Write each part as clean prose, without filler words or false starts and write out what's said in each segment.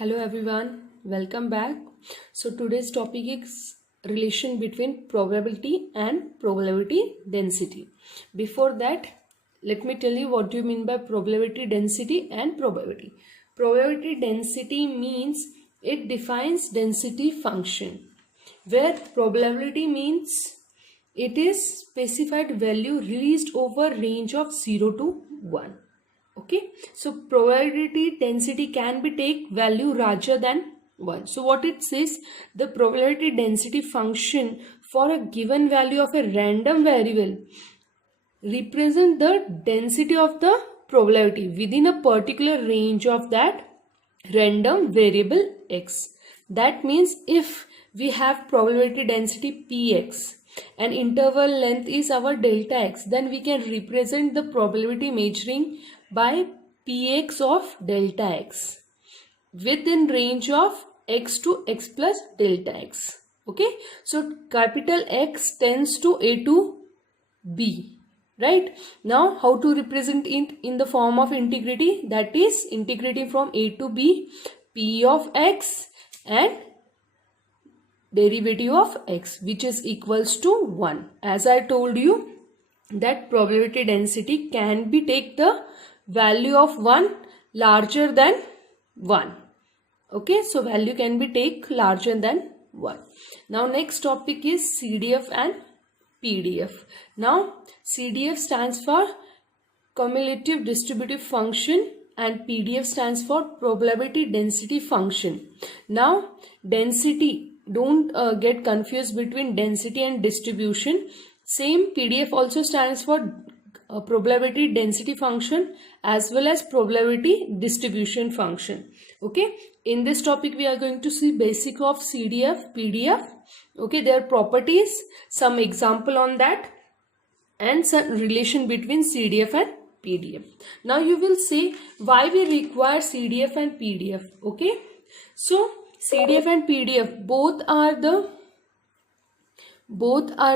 Hello everyone, welcome back. So today's topic is relation between probability and probability density. Before that, let me tell you what do you mean by probability density and probability. Probability density means it defines density function, where probability means it is specified value released over range of 0 to 1. Okay, so probability density can be take value larger than 1. So what it says, the probability density function for a given value of a random variable represent the density of the probability within a particular range of that random variable x. That means if we have probability density px and interval length is our delta x, then we can represent the probability measuring by px of delta x within range of x to x plus delta x. Okay, so capital X tends to a to b. Right, now how to represent it in the form of integrity, that is integrating from a to b p of x and derivative of x, which is equals to 1. As I told you that probability density can be take the value of 1 larger than 1. Okay, so value can be take larger than 1. Now next topic is CDF and PDF. Now CDF stands for cumulative distributive function and PDF stands for probability density function. Now density, don't get confused between density and distribution. Same, PDF also stands for probability density function as well as probability distribution function. Okay, in this topic we are going to see basic of CDF, PDF. Okay, their properties, some example on that, and some relation between CDF and PDF. Now you will say why we require CDF and PDF. Okay, so CDF and PDF both are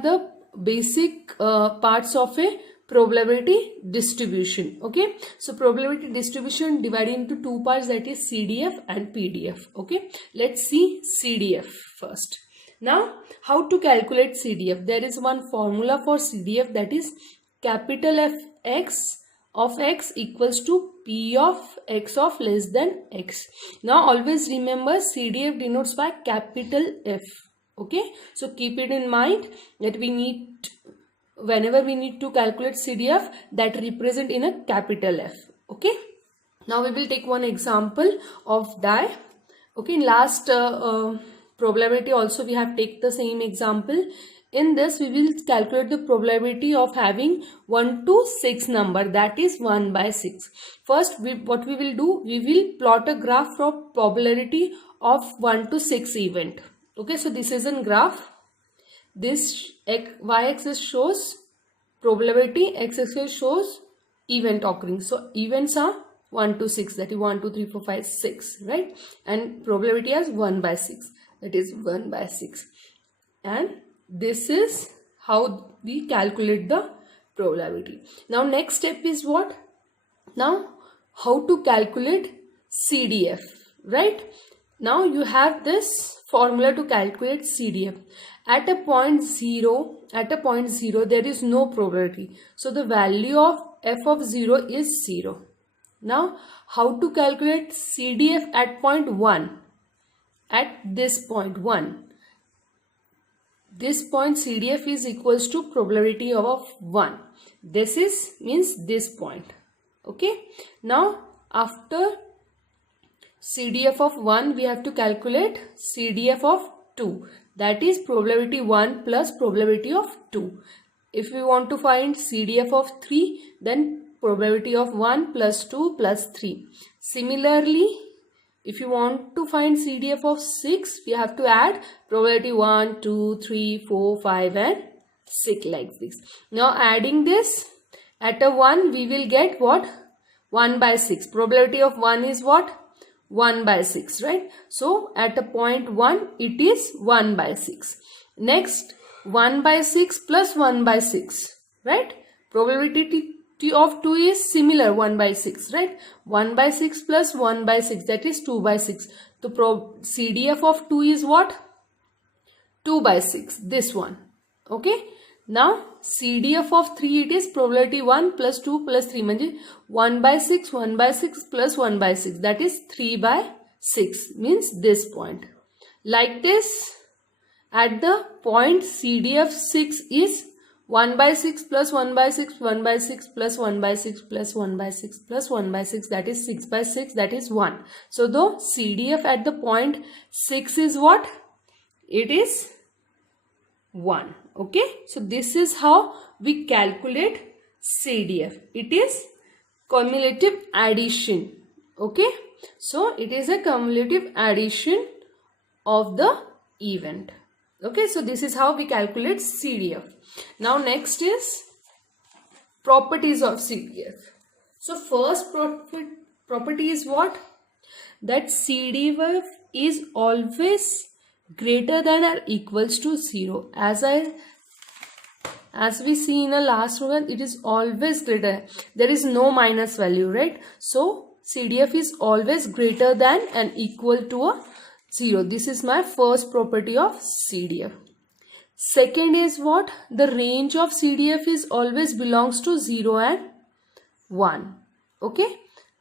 the basic parts of a probability distribution. Okay, so probability distribution divided into two parts, that is CDF and PDF. Okay, let's see CDF first. Now how to calculate CDF? There is one formula for CDF, that is capital F x of x equals to p of x of less than x. Now always remember CDF denotes by capital F. Okay, so keep it in mind that we need, whenever we need to calculate CDF, that represent in a capital F. Okay, now we will take one example of die. Okay, in last probability also we have take the same example. In this we will calculate the probability of having 1 to 6 number, that is 1 by 6. First what we will do, we will plot a graph for probability of 1 to 6 event. Okay, so this is a graph. This y-axis shows probability, x-axis shows event occurring. So events are 1 to 6, that is 1, 2, 3, 4, 5, 6, right? And probability as 1 by 6, that is 1 by 6. And this is how we calculate the probability. Now next step is what? Now how to calculate CDF, right? Now you have this formula to calculate CDF. At a point 0, there is no probability. So the value of f of 0 is 0. Now how to calculate CDF at point 1? At this point 1. This point CDF is equals to probability of 1. This is means this point. Okay. Now after CDF of 1, we have to calculate CDF of 2. That is probability 1 plus probability of 2. If we want to find CDF of 3, then probability of 1 plus 2 plus 3. Similarly, if you want to find CDF of 6, we have to add probability 1, 2, 3, 4, 5 and 6 like this. Now adding this, at a 1 we will get what? 1 by 6. Probability of 1 is what? 1 by 6, right? So at a point 1 it is 1 by 6. Next 1 by 6 plus 1 by 6, right? Probability T of 2 is similar 1 by 6, right? 1 by 6 plus 1 by 6, that is 2 by 6. So CDF of 2 is what? 2 by 6, this one. Okay. Now CDF of 3, it is probability 1 plus 2 plus 3 means 1 by 6, 1 by 6 plus 1 by 6, that is 3 by 6, means this point. Like this, at the point CDF 6 is 1 by 6 plus 1 by 6, 1 by 6 plus 1 by 6 plus 1 by 6 plus 1 by 6, that is 6 by 6, that is 1. So the CDF at the point 6 is what? It is 1. Okay. So this is how we calculate CDF. It is cumulative addition. Okay. So it is a cumulative addition of the event. Okay. So this is how we calculate CDF. Now next is properties of CDF. So first property is what? That CDF is always greater than or equals to 0. As we see in the last one, it is always greater. There is no minus value, right? So CDF is always greater than and equal to a 0. This is my first property of CDF. Second is what? The range of CDF is always belongs to 0 and 1. Okay.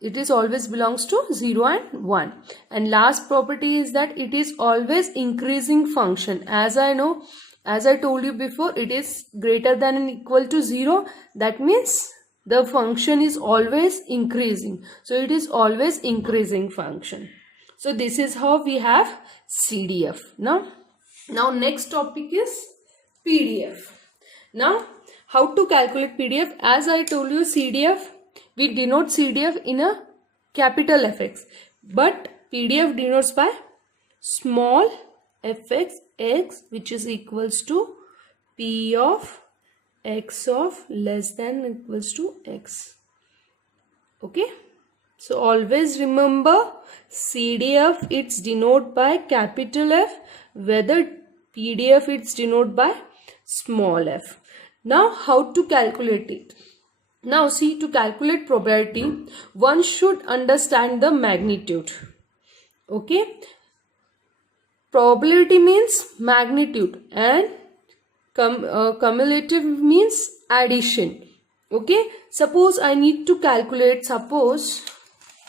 It is always belongs to 0 and 1. And last property is that it is always increasing function. As I told you before, it is greater than and equal to 0. That means the function is always increasing. So it is always increasing function. So this is how we have CDF. Now next topic is PDF. Now how to calculate PDF? As I told you, CDF, we denote CDF in a capital Fx, but PDF denotes by small fx x, which is equals to P of x of less than or equals to x. Okay. So always remember, CDF it's denoted by capital F, whether PDF it's denoted by small f. Now how to calculate it? Now see, to calculate probability, one should understand the magnitude. Okay. Probability means magnitude and cumulative means addition. Okay. Suppose I need to calculate, suppose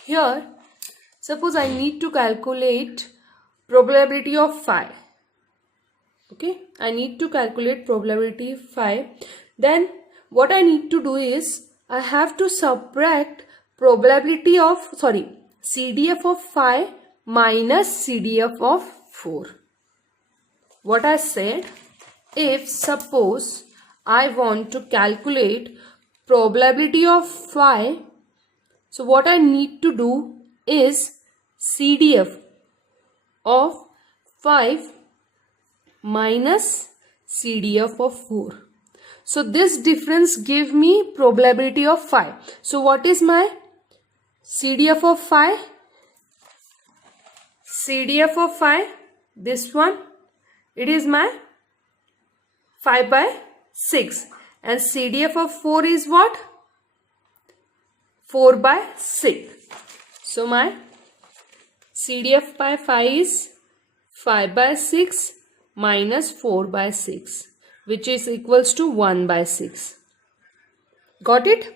I need to calculate probability of 5. Okay. I need to calculate probability 5. Then what I need to do is I have to subtract probability of CDF of 5 minus CDF of 4. What I said, if suppose I want to calculate probability of 5, so what I need to do is CDF of 5 minus CDF of 4. So this difference give me probability of 5. So what is my CDF of 5? CDF of 5, this one, it is my 5 by 6. And CDF of 4 is what? 4 by 6. So my CDF by 5 is 5 by 6 minus 4 by 6, which is equals to 1 by 6. Got it?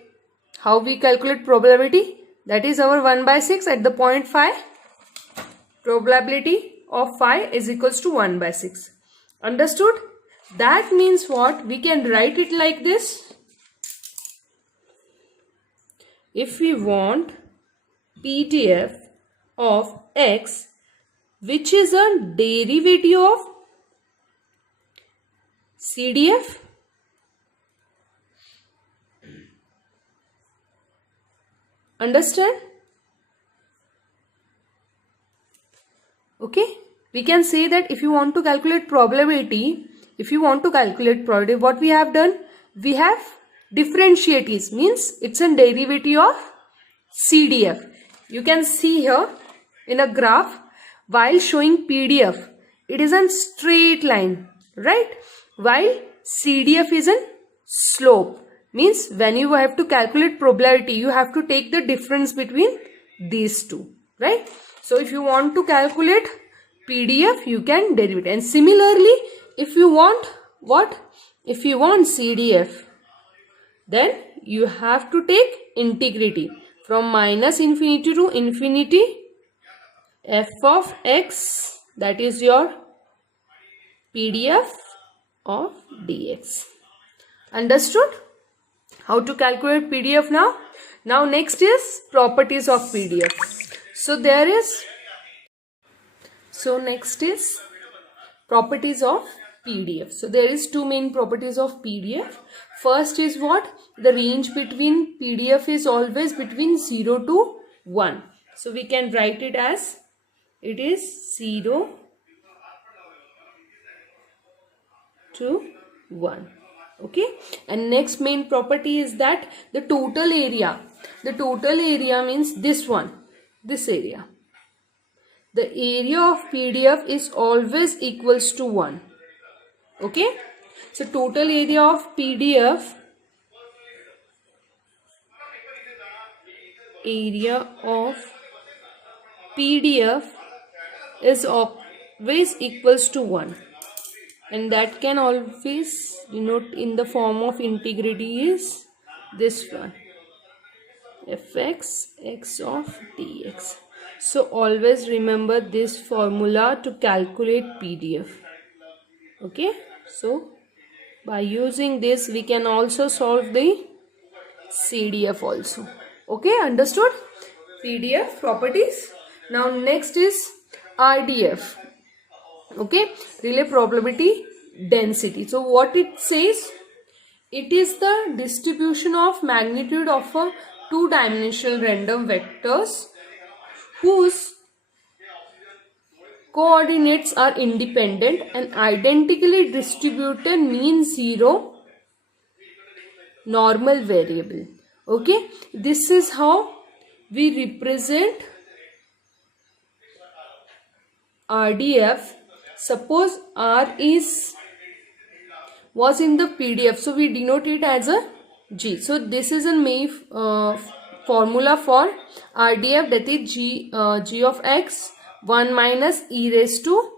How we calculate probability? That is our 1 by 6 at the point 5. Probability of 5 is equals to 1 by 6. Understood? That means what? We can write it like this. If we want PDF of x, which is a derivative of CDF, understand? Okay, we can say that if you want to calculate probability, what we have done, we have differentiates, means it's a derivative of CDF. You can see here in a graph, while showing PDF, it is a straight line, right? While CDF is a slope. Means when you have to calculate probability, you have to take the difference between these two, right? So if you want to calculate PDF, you can derive it. And similarly, if you want what? If you want CDF, then you have to take integrity from minus infinity to infinity f of x, that is your PDF of dx. Understood how to calculate PDF now? Now next is properties of PDF. Next is properties of PDF. So there is two main properties of PDF. First is what? The range between PDF is always between 0 to 1. So we can write it as it is 0 to 1. Okay, and next main property is that the total area means this one, this area, the area of PDF is always equals to 1. Okay, so total area of PDF is always equals to 1, and that can always denote in the form of integrity is this one, fx x of dx. So always remember this formula to calculate PDF. Okay, so by using this we can also solve the CDF also. Okay, understood? PDF properties. Now next is RDF. Okay, relay probability density. So what it says, it is the distribution of magnitude of a two-dimensional random vectors whose coordinates are independent and identically distributed mean zero normal variable. Okay, this is how we represent RDF. Suppose R was in the PDF, so we denote it as a G. So this is a main formula for RDF, that is G of x 1 minus e raised to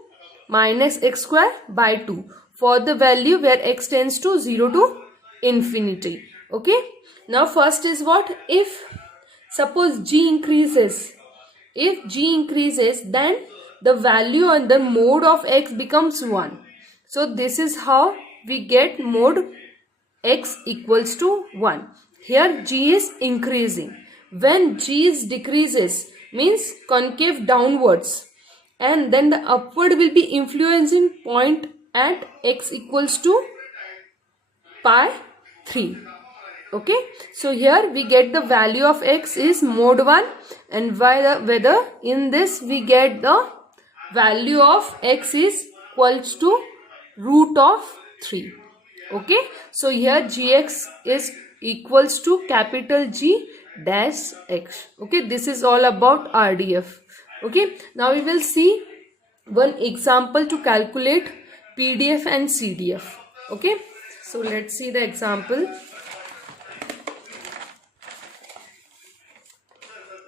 minus x square by 2 for the value where x tends to 0 to infinity. Okay, now first is what? If suppose G increases, then the value on the mode of x becomes 1. So this is how we get mode x equals to 1. Here G is increasing. When G is decreases means concave downwards, and then the upward will be influencing point at x equals to pi 3. Okay, so here we get the value of x is mode 1, and whether in this we get the value of x is equals to root of 3. Okay, so here gx is equals to capital G dash x. Okay, this is all about RDF. Okay, now we will see one example to calculate PDF and CDF. Okay, so let's see the example.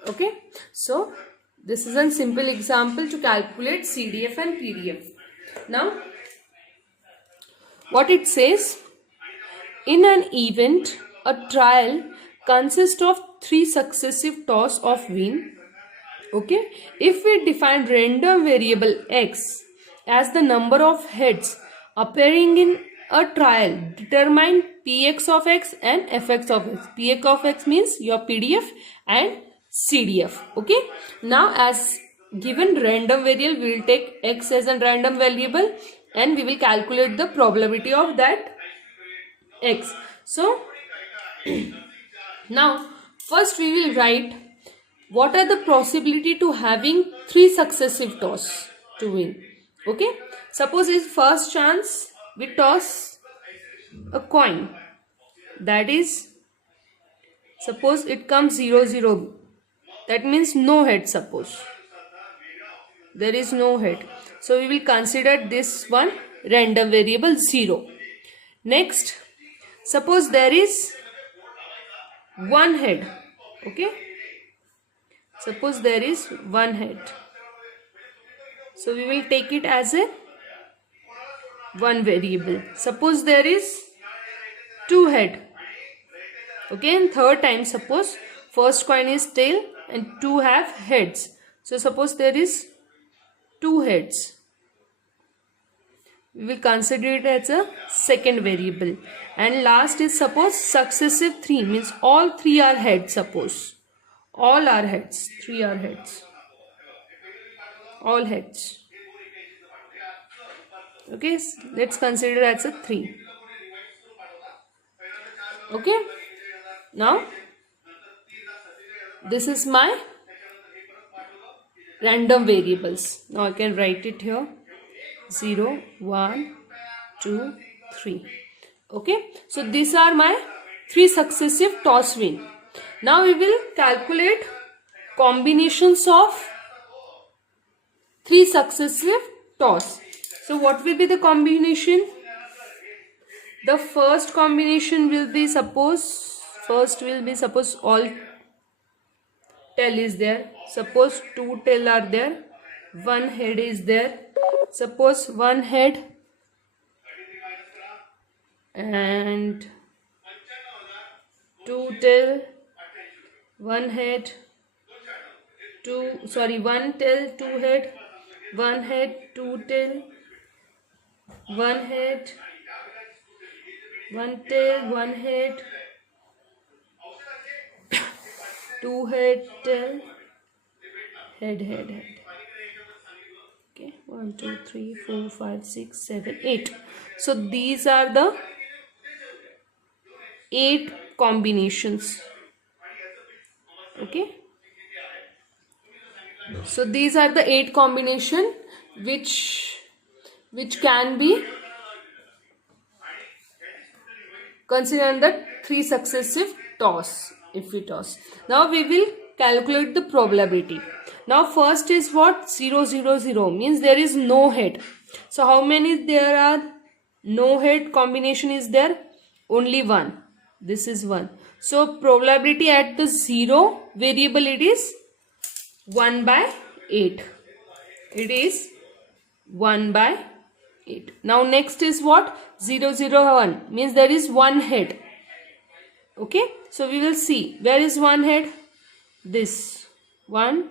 Okay, so this is a simple example to calculate CDF and PDF. Now what it says, in an event, a trial consists of 3 successive toss of win. Okay, if we define random variable x as the number of heads appearing in a trial, determine px of x and fx of x. Px of x means your PDF and CDF. Okay, now as given random variable, we will take x as a random variable and we will calculate the probability of that x. So now first we will write what are the possibility to having 3 successive toss to win. Okay, suppose is first chance we toss a coin, that is suppose it comes 0 0, that means no head. Suppose there is no head, so we will consider this one random variable 0. Next, suppose there is one head. Okay, suppose there is one head, so we will take it as a one variable. Suppose there is two head. Okay, and third time, suppose first coin is tail and two have heads. So suppose there is two heads, we will consider it as a second variable. And last is suppose successive three, means all three are heads. Suppose all are heads, three are heads, all heads. Okay, let's consider as a 3. Okay, now this is my random variables. Now I can write it here: 0, 1, 2, 3. Okay, so these are my 3 successive toss win. Now we will calculate combinations of 3 successive toss. So what will be the combination? The first combination will be, suppose all tail is there. Suppose 2 tail are there. 1 head is there. Suppose 1 head and 2 tail, 1 head, 1 tail, 2 head, 1 head, 2 tail, 1 head, 1 tail, 1 head, 2 head, tail, head. Okay, 1, 2, 3, 4, 5, 6, 7, 8. So these are the 8 combinations. Okay, so these are the 8 combination which can be considered the 3 successive toss. If we toss, now we will calculate the probability. Now first is what? 0, 0, 0 means there is no head. So how many there are no head combination is there? Only one. This is 1. So probability at the 0 variable, it is 1 by 8. It is 1 by 8. Now next is what? 0, 0, 1 means there is one head. Okay, so we will see where is one head. This 1,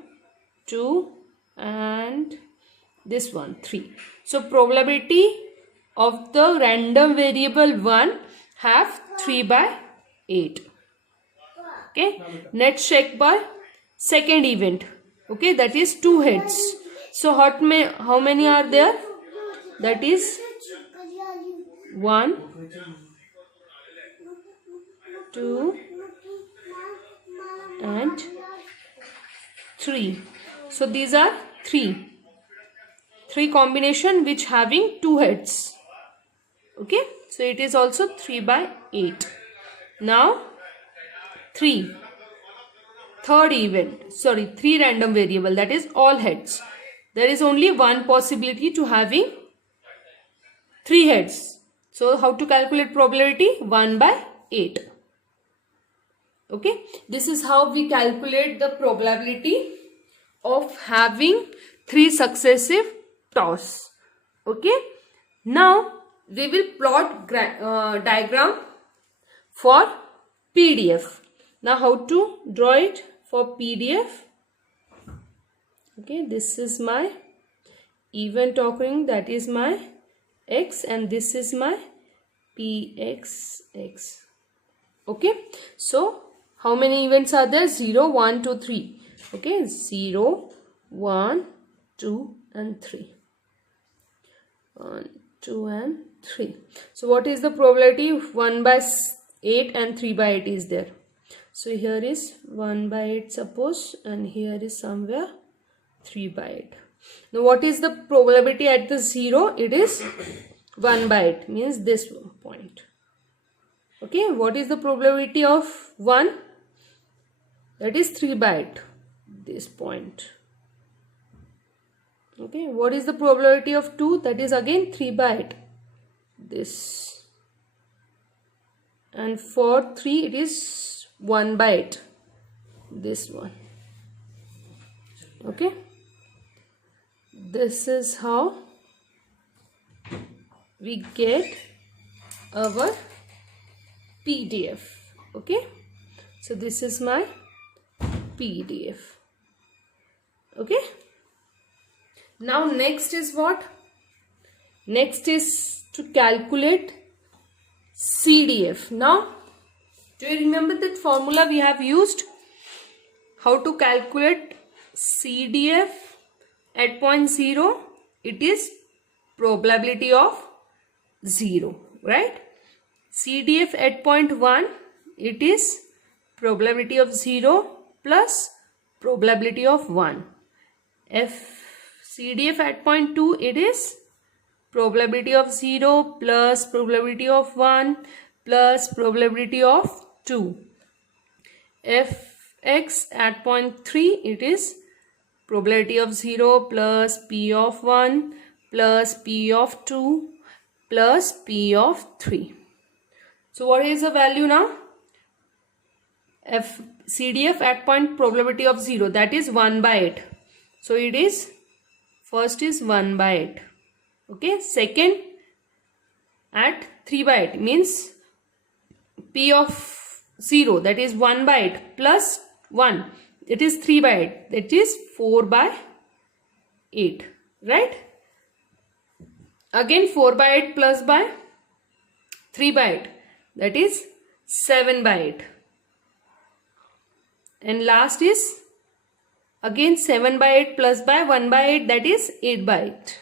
2 and this one 3. So probability of the random variable 1 have 3 by 8. Okay, let's check by second event. Okay, that is 2 heads. So how many are there? That is 1, 2 and 3. So these are 3 combination which having 2 heads. Okay, so it is also 3 by 8. Now 3 random variable, that is all heads. There is only one possibility to having 3 heads. So how to calculate probability? 1 by 8. Okay, this is how we calculate the probability of having 3 successive toss. Okay, now we will plot diagram for PDF. Now how to draw it for PDF? Okay, this is my event occurring, that is my X, and this is my PXX. Okay, so how many events are there? 0, 1, 2, 3. Okay, 0, 1, 2 and 3. 1, 2 and 3. So what is the probability? 1 by 8 and 3 by 8 is there. So here is 1 by 8 suppose, and here is somewhere 3 by 8. Now what is the probability at the 0? It is 1 by 8 means this point. Okay, what is the probability of 1? That is 3 by 8, this point. Okay, what is the probability of 2? That is again 3 by 8, this. And for 3 it is 1 by 8, this one. Okay, this is how we get our PDF. Okay, so this is my PDF. Okay, now next is what? Next is to calculate CDF. Now, do you remember that formula we have used? How to calculate CDF at point 0? It is probability of 0, right? CDF at point 1, it is probability of 0 plus probability of 1. CDF at point 2, it is probability of 0 plus probability of 1 plus probability of 2. Fx at point 3, it is probability of 0 plus P of 1 plus P of 2 plus P of 3. So what is the value now? CDF at point probability of 0, that is 1 by 8. So it is, first is 1 by 8. Okay, second at 3 by 8 means P of 0, that is 1 by 8 plus 1, it is 3 by 8, that is 4 by 8, right? Again 4 by 8 plus by 3 by 8, that is 7 by 8. And last is again 7 by 8 plus by 1 by 8, that is 8 by 8.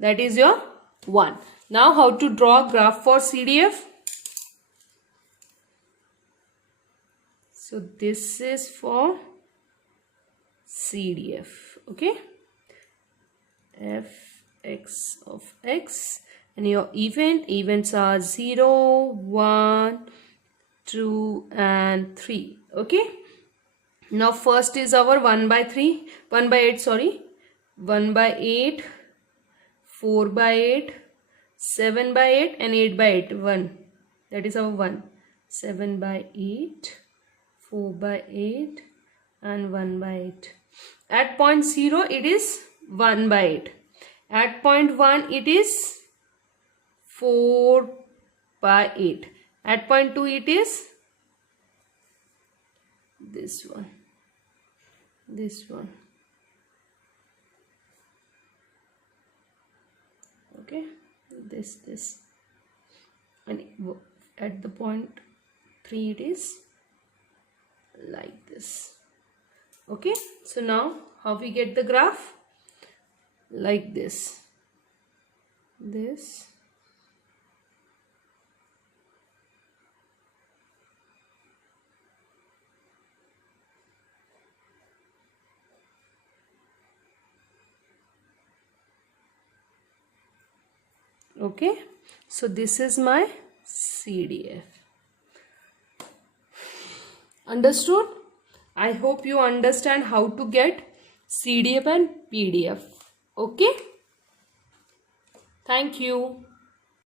That is your 1. Now how to draw a graph for CDF? So this is for CDF. Okay. Fx of x, and your events are 0, 1, 2 and 3. Okay. Now first is our 1 by 8, 1 by 8, 4 by 8, 7 by 8 and 8 by 8, 1. That is our 1. 7 by 8, 4 by 8 and 1 by 8. At point 0 it is 1 by 8. At point 1 it is 4 by 8. At point 2 it is this one. Okay, this, and at the point 3 it is like this. Okay, so now how we get the graph? Like this. Okay, so this is my CDF. Understood? I hope you understand how to get CDF and PDF. Okay, thank you.